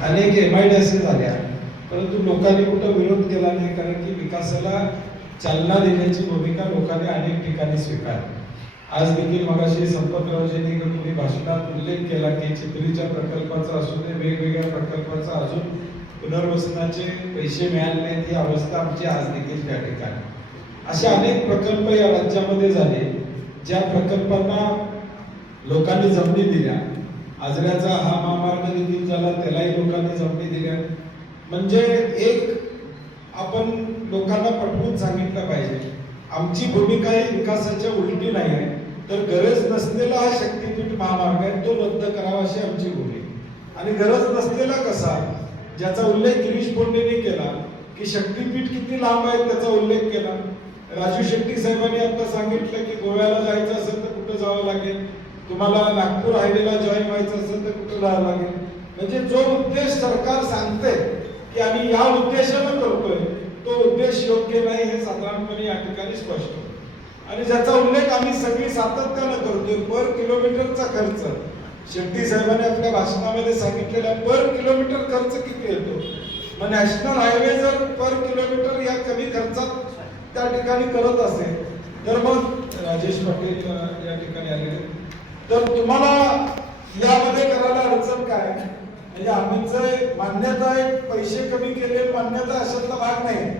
अनेक MIDC झाल्या, परंतु लोकांनी कुठं विरोध केला नाही, कारण की विकासाला चालना देण्याची भूमिका लोकांनी अनेक ठिकाणी स्वीकारली. आज देखील मगाशी संपतरावजींनी कुणी भाषणात उल्लेख केला की चिखलीच्या प्रकल्पाचा असू दे, वेगवेगळ्या प्रकल्पाचा अजून पुनर्वसनाचे पैसे मिळाले नाहीत, ही अवस्था आमची आज देखील त्या ठिकाणी. असे अनेक प्रकल्प या राज्यामध्ये झाले ज्या प्रकल्पांना लोकांनी जमिनी दिल्या. आजऱ्याचा हा महामार्ग देखील झाला, त्यालाही लोकांनी जमिनी दिल्या. म्हणजे एक आपण लोकांना पटवून सांगितलं पाहिजे, आमची भूमिका ही विकासाच्या उलटी नाही आहे, तर गरज नसलेला हा शक्तीपीठ महामार्ग आहे तो रद्द करावा अशी आमची भूमिका. आणि गरज नसलेला कसा, ज्याचा उल्लेख गिरीश पोंडेंनी केला की शक्तीपीठ किती लांब आहे त्याचा उल्लेख केला. राजू शेट्टी साहेबांनी आता सांगितलं की गोव्याला जायचं असेल तर कुठं जावं लागेल, तुम्हाला नागपूर हायवेला जॉईन व्हायचं असेल तर कुठं जावं लागेल. म्हणजे जो उद्देश सरकार सांगते की आम्ही या उद्देशानं करतोय तो उद्देश योग्य नाही हे साधारणपणे या ठिकाणी स्पष्ट होतं. आणि ज्याचा उल्लेख आम्ही सगळी सातत्यानं करतोय, पर किलोमीटरचा खर्च. शेट्टी साहेबांनी आपल्या भाषणामध्ये सांगितलेला पर किलोमीटर खर्च किती येतो. मग नॅशनल हायवे जर पर किलोमीटर या कमी खर्चात त्या ठिकाणी करत असेल तर मग राजेश पाटील या ठिकाणी आले तर तुम्हाला यामध्ये करायला अडचण काय. म्हणजे आम्हीच मान्यता आहे, पैसे कमी केले मान्यता अशातला भाग नाही,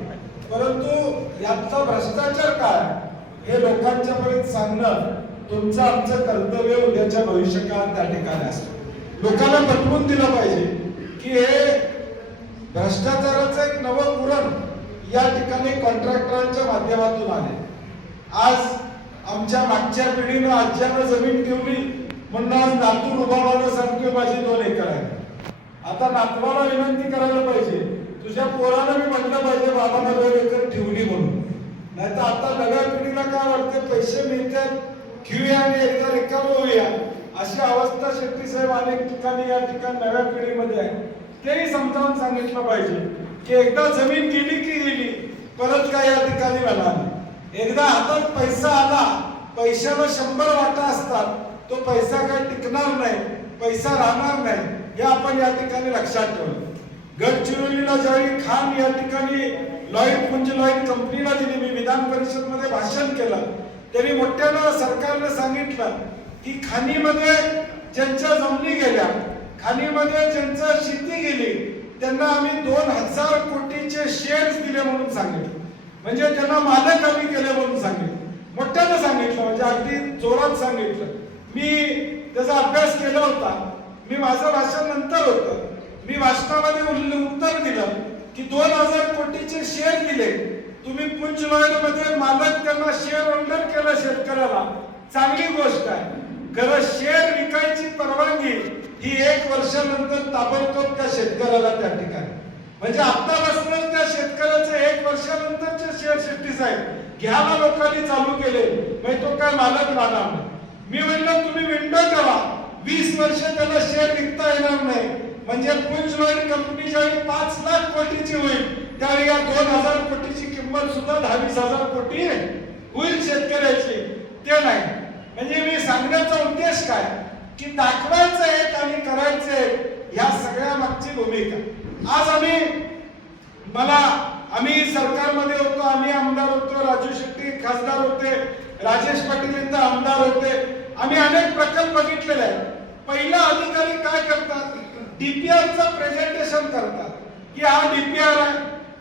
परंतु याचा भ्रष्टाचार काय हे लोकांच्या पर्यंत सांगणं तुमचं आमचं कर्तव्य उद्याच्या भविष्यकाळात त्या ठिकाणी असतं. लोकांना पटवून दिलं पाहिजे की हे भ्रष्टाचाराचं एक नवं पुरण या ठिकाणी कॉन्ट्रॅक्टरांच्या माध्यमातून आले. आज आमच्या मागच्या पिढीनं आज्यानं जमीन ठेवली म्हणून आज नातू रुबाबाला सांगतोय माझी 2 एकर आहे. आता नातवाला विनंती करायला पाहिजे, तुझ्या पोराला मी म्हटलं पाहिजे बाबांना 2 एकर ठेवली म्हणून. नाही तर आता नव्या पिढीला काय वाटते, पैसे मिळतात घेऊया आणि एकदा रिकाम होऊया अशी अवस्था शेट्टी साहेब अनेक ठिकाणी या ठिकाणी नव्या पिढीमध्ये आहे. तेही समजावून सांगितलं पाहिजे की एकदा जमीन गेली की गेली, परत काय या ठिकाणी मिळणार. एकदा हातात पैसा आला, पैशाला 100 वाटा असतात, तो पैसा काय टिकणार नाही, पैसा राहणार नाही, हे आपण या ठिकाणी लक्षात ठेवलं. गडचिरोलीला ज्यावेळी खाण या ठिकाणी लॉईड पुंज लॉईड कंपनीला दिली, मी विधान परिषद मध्ये भाषण केलं, त्यांनी मोठ्यानं सरकारने सांगितलं की खाणीमध्ये ज्यांच्या जमिनी गेल्या, खाणीमध्ये ज्यांचं शेती गेली त्यांना आम्ही 2000 कोटीचे शेअर्स दिले म्हणून सांगितलं. म्हणजे त्यांना मालक आम्ही केले म्हणून सांगितलं, मोठ्यानं सांगितलं, म्हणजे अगदी जोरात सांगितलं. मी त्याचा अभ्यास केला होता, मी माझं भाषण नंतर होतं, मी भाषणामध्ये उत्तर दिलं की 2000 कोटीचे शेअर दिले तुम्ही पुंज लॉईड मध्ये, मालक त्यांना शेअर होल्डर केलं शेतकऱ्याला, चांगली गोष्ट आहे. खरं शेअर विकायची परवानगी ही 1 वर्षानंतर ताबडतोब त्या शेतकऱ्याला त्या ठिकाणी, म्हणजे आतापासूनच त्या शेतकऱ्याचे 1 वर्षानंतरचे शेअर शेट्टी साहेब घ्यायला लोकांनी चालू केले, म्हणजे तो काय मालक राहणार नाही. मी म्हणलं तुम्ही विंडो ठेवा, 20 वर्ष त्याला शेअर विकता येणार नाही. म्हणजे पुंज लॉईड कंपनी ज्यावेळी 5 लाख कोटीची होईल त्यावेळी या 2000 कोटीची किंमत सुद्धा 10-20 कोटी होईल शेतकऱ्याची, ते नाही. म्हणजे मी सांगण्याचा उद्देश काय की दाखवायचं एक आणि करायचं एक, ह्या सगळ्या मागची भूमिका. आज आम्ही सरकारमध्ये होतो, आम्ही आमदार होतो, राजू शेट्टी खासदार होते, राजेश पाटील इथं आमदार होते, आम्ही अनेक प्रकल्प बघितलेले आहेत. पहिला अधिकारी काय करतात, डीपीआरचं प्रेझेंटेशन करतात की हा डीपीआर आहे,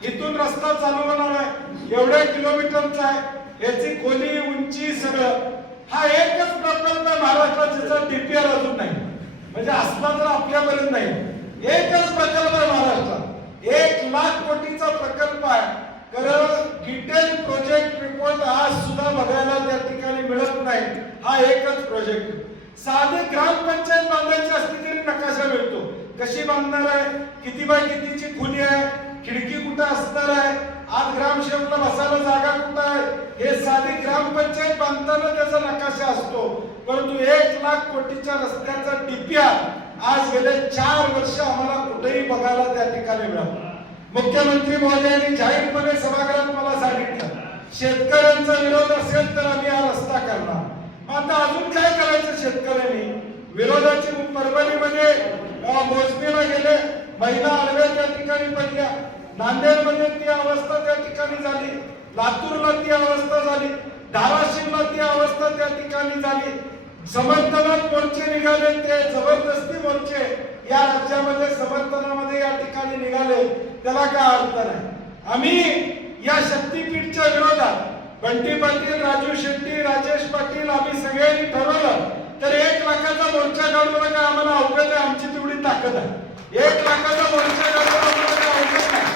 इथून रस्ता चालू होणार आहे, एवढ्या किलोमीटरचा आहे, याची खोली उंची सगळं. हा एकच प्रकल्प आहे महाराष्ट्रात ज्याचा डीपीआर अजून नाही, म्हणजे असला तर आपल्यापर्यंत नाही. एकच प्रकल्प आहे महाराष्ट्रात, 1 लाख कोटीचा प्रकल्प आहे. कारण डिटेल प्रोजेक्ट रिपोर्ट आज सुद्धा बघायला त्या ठिकाणी मिळत नाही. हा एकच प्रोजेक्ट. साधी ग्रामपंचायत बांधायची असली तरी नकाशा मिळतो, कशी बांधणार आहे, किती बाय कितीची खोली आहे, खिडकी कुठं असणार आहे, आज ग्रामसेवकला बसायला जागा कुठं आहे, हे साधी ग्रामपंचायत बांधताना त्याचा नकाशा असतो. परंतु 1 लाख कोटीच्या रस्त्याचा डीपीआर आज गेले 4 वर्ष आम्हाला कुठेही बघायला त्या ठिकाणी मिळालं. मुख्यमंत्री महोदयांनी जाहीरपणे सभागृहात मला सांगितलं, शेतकऱ्यांचा विरोध असेल तर आम्ही हा रस्ता करणार. आता अजून काय करायचं शेतकऱ्यांनी, विरोधाची परभणीमध्ये मोजणीला गेले, महिला आडव्या त्या ठिकाणी पडल्या, नांदेडमध्ये ती अवस्था त्या ठिकाणी झाली, लातूरला ती अवस्था झाली, धाराशिवला ती अवस्था त्या ठिकाणी झाली. समर्थनात मोर्चे निघाले, ते जबरदस्ती मोर्चे या राज्यामध्ये समर्थनामध्ये या ठिकाणी निघाले, त्याला काय अर्थ नाही. आम्ही या शक्तीपीठच्या विरोधात बंटी पाटील, राजू शेट्टी, राजेश पाटील आम्ही सगळ्यांनी ठरवलं तर 1 लाखाचा मोर्चा काढून का आम्हाला अवघड आहे, आमची तेवढी ताकद आहे. 1 लाखाचा मोर्चा काढून आम्हाला काय अवघड नाही,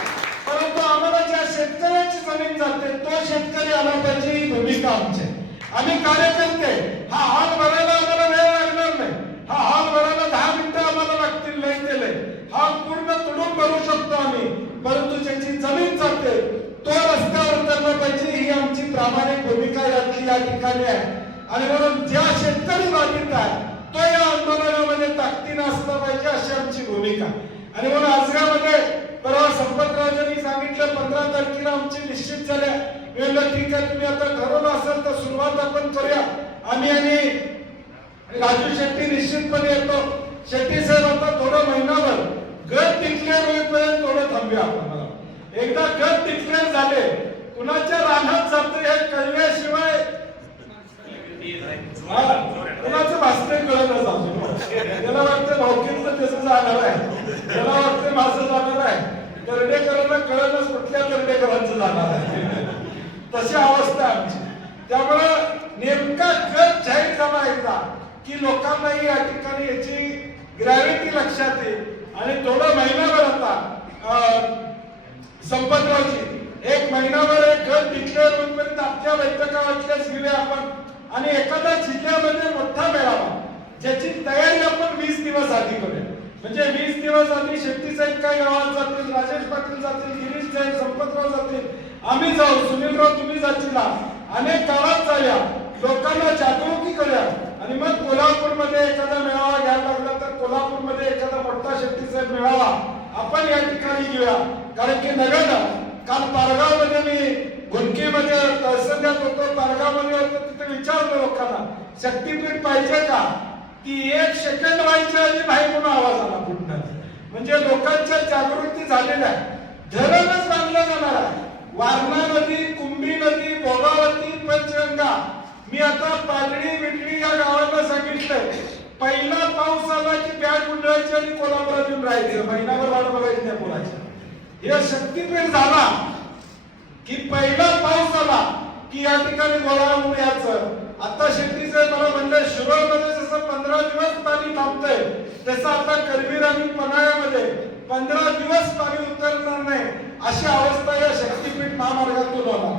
परंतु आम्हाला ज्या शेतकऱ्याची जमीन जाते तो शेतकरी आला पाहिजे, ही भूमिका आमची. आम्ही कार्यकर्ते, हा हॉल भरायला आम्हाला वेळ लागणार नाही, हा हॉल भरायला 10 मिनिटं आम्हाला लागतील, नाही केले हॉल पूर्ण तुडून भरू शकतो आम्ही, परंतु ज्याची जमीन जाते तो रस्त्यावर उतरला पाहिजे, ही आमची प्रामाणिक भूमिका या ठिकाणी आहे. आणि म्हणून ज्या शेतकरी बाधित आहे तो या आंदोलनामध्ये ताकदीने असला पाहिजे, अशी आमची भूमिका. आणि म्हणून आजऱ्यामध्ये परवा संपतराजांनी सांगितलं 15 तारखेला आमची निश्चित झाल्या. मी म्हणलं ठीक आहे, तुम्ही आता ठरवलं असेल तर सुरुवात आपण करूया. आम्ही आणि राजू शेट्टी निश्चितपणे येतो. शेट्टी साहेब आता थोडं महिनाभर गट डिक्लेअर होईपर्यंत थोडं थांबूया आपण. मला एकदा गट डिक्लेअर झाले, कुणाच्या रानात जाते हे कळल्याशिवाय कुणाचं भाषण कळलं जातो. त्याला वाटतं भाऊकींचं त्याचं जाणार आहे, त्याला वाटतं माझं जाणार आहे, दर्डेकरांना कळलंच कुठल्या दर्डेकरांचं जाणार आहे, तशी अवस्था आमची. त्यामुळं नेमका गट जाहीर झाला एकदा की लोकांनाही या ठिकाणी याची ग्रॅव्हिटी लक्षात येईल. आणि थोडं महिनाभर आता संपतरावची 1 महिनाभर एक गट डिक्लेअर होईपर्यंत आपल्या बैठका वाटल्यास गेले आपण, आणि एखाद्या जिल्ह्यामध्ये मोठा मेळावा ज्याची तयारी आपण 20 दिवस आधी करूया. म्हणजे 20 दिवस आधी शेट्टी साहेब काय गावात जातील, राजेश पाटील जातील, गिरीश साहेब, संपतराव जातील, आम्ही जाऊ, सुनीलराव तुम्ही जातील, अनेक गावात जाऊया, लोकांना जागृती करूया. आणि मग कोल्हापूरमध्ये एखादा मेळावा घ्यायला लागला तर कोल्हापूरमध्ये एखादा मोठा शेट्टी साहेब मेळावा आपण या ठिकाणी घेऊया. कारण की नव्यानं काल पारगावमध्ये मी घुनकीमध्ये तहसीलदार होतो, पारगावमध्ये होतो, तिथे विचारलं लोकांना शक्तीपीठ पाहिजे का, ती 1 सेकंड व्हायच्या आधी नाही म्हणून आवाज आला कुठनं. म्हणजे लोकांच्या जागृती झालेल्या आहे. धरणच बांधलं जाणार आहे, वारणा नदी, कुंभी नदी, भोगावती, पंचगंगा. मी आता पालडी विटली या गावाला सांगितलंय, पहिला पाऊस आला की बॅग उडवायची आणि कोल्हापुरात येऊन राहायचं, महिनाभर वाट बघायची त्या पुराची. हे शक्तीपीठ झाला की पहिला पाऊस आला की या ठिकाणी गोळा होऊन यायचं. आता शेट्टी साहेब मला म्हणले शिरोळमध्ये जसं 15 दिवस पाणी थांबतंय तसं आता करवीर आणि पन्हाळ्यामध्ये 15 दिवस पाणी उतरणार नाही, अशी अवस्था या शक्तीपीठ महामार्गातून होणार.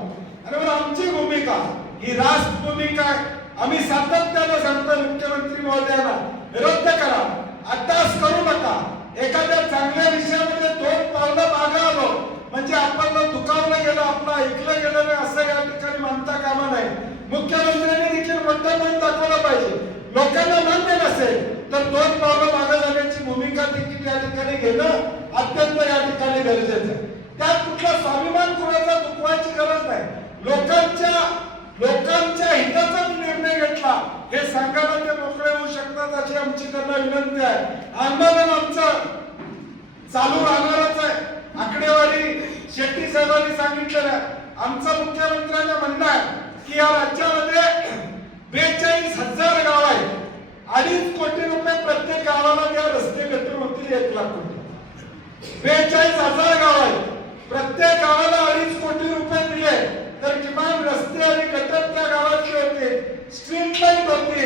आणि म्हणून आमची भूमिका ही रास्त भूमिका आहे. आम्ही सातत्याने सांगतो मुख्यमंत्री महोदयांना विरोध करा, अट्टास करू नका. एखाद्या चांगल्या विषयामध्ये 2 पावलं मागे आलो म्हणजे आपण दुखावलं गेलं, आपलं ऐकलं गेलं नाही असं या ठिकाणी मानता कामा नाही. मुख्यमंत्र्यांनी देखील मोठं मन दाखवलं पाहिजे. लोकांना मान्य नसेल तर 2 पावलं मागे जाण्याची भूमिका देखील या ठिकाणी घेणं अत्यंत या ठिकाणी गरजेचं आहे. त्यात कुठला स्वाभिमान कुणाचा दुखवायची गरज नाही. लोकांच्या हिताचा निर्णय घेतला हे सांगायला ते मोकळे होऊ शकतात अशी आमची त्यांना विनंती आहे. आंदोलन आमचं चालू राहणारच आहे. आकडेवारी शेट्टी साहेबांनी सांगितलेलं आहे. आमचं मुख्यमंत्र्यांना म्हणणं आहे की या राज्यामध्ये 42,000 गाव आहेत, 2.5 कोटी रुपये प्रत्येक गावाला त्या रस्ते गटर होतील, 1 लाख कोटी. 42,000 गाव आहेत, प्रत्येक गावाला 2.5 कोटी रुपये दिले तर किमान रस्ते आणि गटर त्या गावातले होते, स्ट्रीट लाईट होते.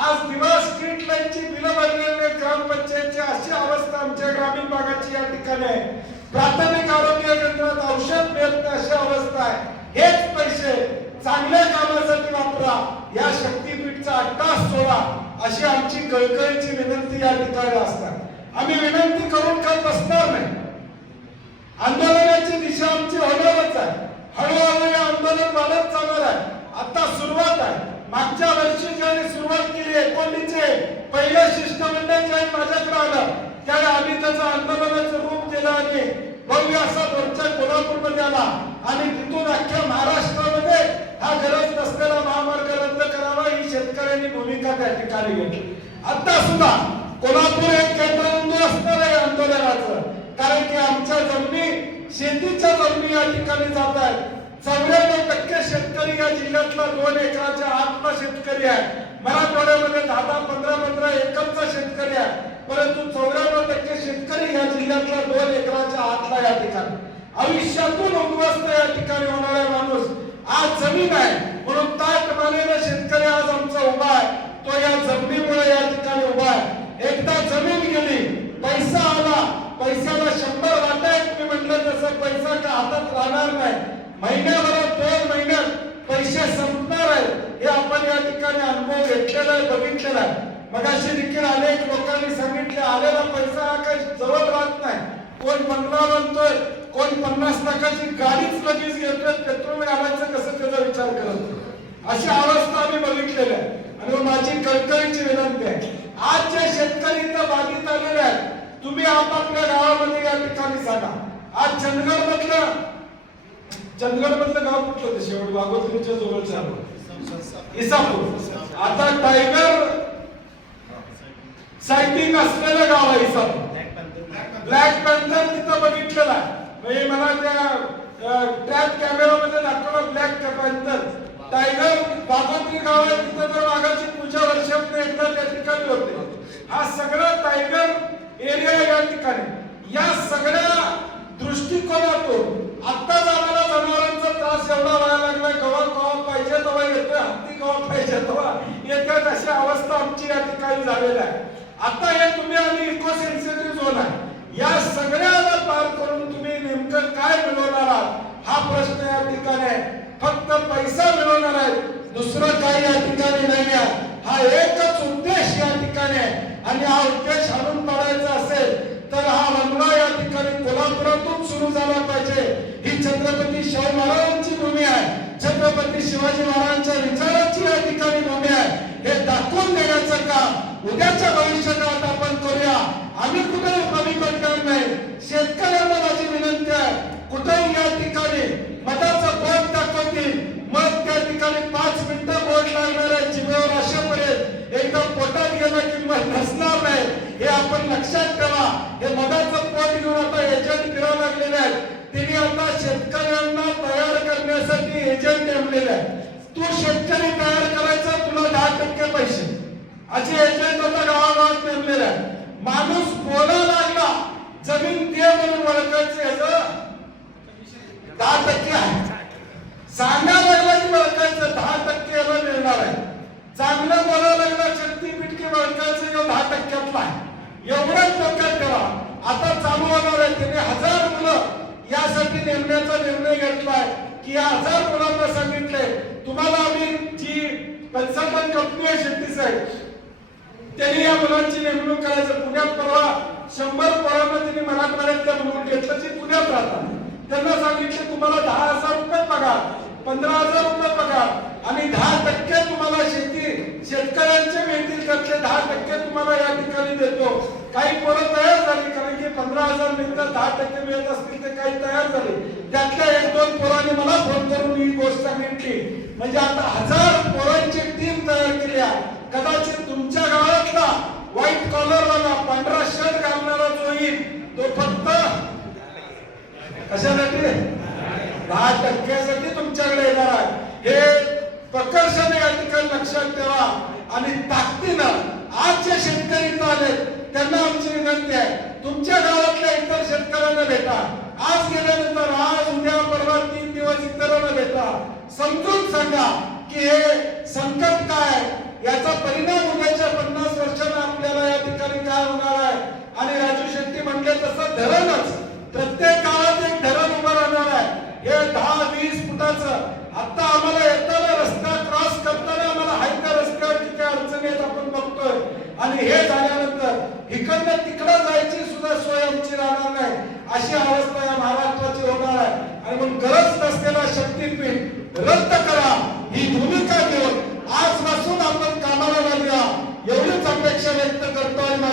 आज दिवस स्ट्रीट लाईटची बिलं भरलेले ग्रामपंचायतची अशी अवस्था आमच्या ग्रामीण भागाची या ठिकाणी आहे. प्राथमिक आरोग्य केंद्रात औषध मिळत नाही अशी अवस्था आहे. हेच पैसे चांगल्या कामासाठी वापरा, या शक्तीपीठचा अट्टास सोडा अशी आमची कळकळीची विनंती या ठिकाणी असतात. आम्ही विनंती करून काय बसणार नाही. आंदोलनाची दिशा आमची होणारच आहे. हळूहळू हे आंदोलन वाढत चालणार आहे. आता सुरुवात आहे. मागच्या वर्षी ज्याने सुरुवात केली 19चे पहिलं शिष्टमंडळ ज्याने माझ्याकडे आलं त्याने आम्ही त्याचं आंदोलनाचं रूप दिलं आणि भव्य असा मोर्चा कोल्हापूरमध्ये आला आणि तिथून अख्ख्या महाराष्ट्रामध्ये हा गरज नसलेला महामार्ग रद्द करावा ही शेतकऱ्यांनी भूमिका त्या ठिकाणी घेतली. आता सुद्धा कोल्हापूर एक केंद्रबिंदू असणार आहे आंदोलनाचं. तुम्ही या ठिकाणी जाताय. 94% शेतकरी या जिल्ह्यातला 2 एकराच्या आतला शेतकरी आहे. मराठवाड्यामध्ये 10-10, 15-15 एकरचा शेतकरी आहे. परंतु 94% शेतकरी या जिल्ह्यातला 2 एकराच्या आतला या ठिकाणी आयुष्यातून उद्ध्वस्त या ठिकाणी होणारा माणूस आज जमीन आहे म्हणून ताट मानेला शेतकरी आज आमचा उभा आहे. तो या जमिनीमुळे या ठिकाणी उभा आहे. एकदा जमीन गेली, पैसा आला, पैशाला 100 वाटा आहेत. मी म्हटलं तसं पैसा का हातात राहणार नाही. महिन्याभरात 2 महिन्यात पैसे संपणार आहेत. हे आपण या ठिकाणी अनुभव घेतलेला आहे, बघितलेला आहे. मगाशी देखील अनेक लोकांनी सांगितले आलेला पैसा हा काही जवळ राहत नाही. कोण बंगला बांधतोय, कोण 50 लाखाची गाडीच लगेच घेतोय, पेट्रोल घालायचं कसं त्याचा विचार करत. अशी अवस्था आम्ही बघितलेली आहे. आणि माझी कळकळीची विनंती आहे, आज जे शेतकरी इथं बाधित आलेले आहेत, तुम्ही आपापल्या गावामध्ये या ठिकाणी सांगा. आज चंदगड मधलं गाव कुठलं ते शेवट वाघोत्रीच्या जवळचं इसापूर. आता टायगर सायटिंग असलेलं गाव आहे इसापूर. ब्लॅक पॅन्थर तिथं बघितलेला आहे. म्हणजे मला त्या ट्रॅप कॅमेरामध्ये दाखवलं ब्लॅक पॅन्थर. टायगर वाघोत्री गाव आहे तिथं तर वाघाची पूजा वर्षातून एकदा त्या ठिकाणी होते. हा सगळा टायगर एरिया या ठिकाणी. या सगळ्या दृष्टिकोनातून आत्ताच आम्हाला जनावरांचा त्रास एवढा व्हायला लागलाय. गव्हा पाहिजे तेव्हा येतोय, हत्ती गव्हा पाहिजे तेव्हा येतात, अशी अवस्था आमची या ठिकाणी झालेली आहे. आता हे तुम्ही आणि इको सेन्सिटिव्ह झोन आहे. या सगळ्याला पार करून तुम्ही नेमकं काय मिळवणार आहात हा प्रश्न या ठिकाणी आहे. फक्त पैसा मिळवणार आहे, दुसरं काही या ठिकाणी नाही आहे. हा एकच उद्देश या ठिकाणी आहे. आणि हा उद्देश हाणून पाडायचा असेल तर हा वनवा या ठिकाणी कोल्हापुरातून सुरू झाला पाहिजे. ही छत्रपती शाहू महाराजांची भूमी आहे, छत्रपती शिवाजी महाराजांच्या विचारांची या ठिकाणी भूमी आहे. हे दाखवून देण्याचं काम उद्याच्या भविष्यकाळात आपण करूया. आम्ही कुठेही कमी पडणार नाही. शेतकऱ्यांना माझी विनंती आहे, कुठेही या ठिकाणी मताचा बोट दाखवतील, मग त्या ठिकाणी 5 मिनिटं बोट लागणार आहे जिभेवर अशापर्यंत एकदा पोटात गेलं की मग नसणार नाही. हे आपण लक्षात ठेवा. हे मताचं पोट घेऊन आता एजंट फिरायला लागलेले आहेत. त्यांनी आता शेतकऱ्यांना तयार करण्यासाठी एजंट नेमलेले आहे. तू शेतकरी तयार करायचा, तुला 10% पैसे असे एजंट आता गावागावात नेमलेले आहे. माणूस बोलायला लागला जमीन दे म्हणून वळखायचं याचं 10% आहे. सांगायला लागला की वळखायचं 10% याला मिळणार आहे. चांगलं बोलायला लागला शक्तीपीठ वळखायचं 10%तला आहे. एवढंच डोक्यात ठेवा. आता चालू होणार आहे. त्याने 1000 मुलं यासाठी नेमण्याचा निर्णय घेतलाय की 1000 मुलांना सांगितले तुम्हाला आम्ही जी कन्सल्टंट कंपनी आहे शेट्टी साहेब त्यांनी या मुलांची नेमणूक करायचं. पुण्यात परवा 100 पोरांना त्यांनी मराठवाड्यातल्या मुलं घेतलं जे पुण्यात राहतात. त्यांना सांगितले तुम्हाला 10,000 रुपये पगार, 15,000 रुपये पगार आणि 10% तुम्हाला शेतकऱ्यांचे मिळतील, त्यातले 10% तुम्हाला या ठिकाणी देतो. काही पोरं तयार झाली, कारण की 15,000 मिळतात, 10% मिळत असतील ते काही तयार झाले. त्यातल्या 1-2 पोरांनी मला फोन करून ही गोष्ट सांगितली. म्हणजे आता 1000 पोरांची टीम तयार केली आहे. कदाचित तुमच्या गावातला व्हाईट कॉलर वाला पांढरा शर्ट घालणारा जो येईल तो फक्त कशासाठी 10% तुमच्याकडे येणार आहे. हे प्रकर्षाने या ठिकाणी लक्षात ठेवा. आणि ताकदीनं आज जे शेतकरी इथं आले त्यांना आमची विनंती आहे, तुमच्या गावातल्या इतर शेतकऱ्यांना भेटा. आज गेल्यानंतर आज उद्या परवा 3 दिवस इतरांना भेटा. समजून सांगा की हे संकट काय, याचा परिणाम उद्याच्या 50 वर्षांना आपल्याला या ठिकाणी काय होणार आहे. आणि राजू शेट्टी म्हणले तसं धरणच प्रत्येक गावात एक धरण उभं राहणार आहे. हे 10-20 फुटाचं. आता आम्हाला येताना रस्ता क्रॉस करताना आम्हाला हायत्या रस्त्यावर किती अडचणी आहेत आपण बघतोय. आणि हे झाल्यानंतर इकडनं तिकडं जायची सुद्धा सोय आमची राहणार नाही. अशी अवस्था या महाराष्ट्राची होणार आहे. आणि म्हणून गरज नसलेला शक्तीपीठ रद्द करा ही भूमिका घेऊन आजपासून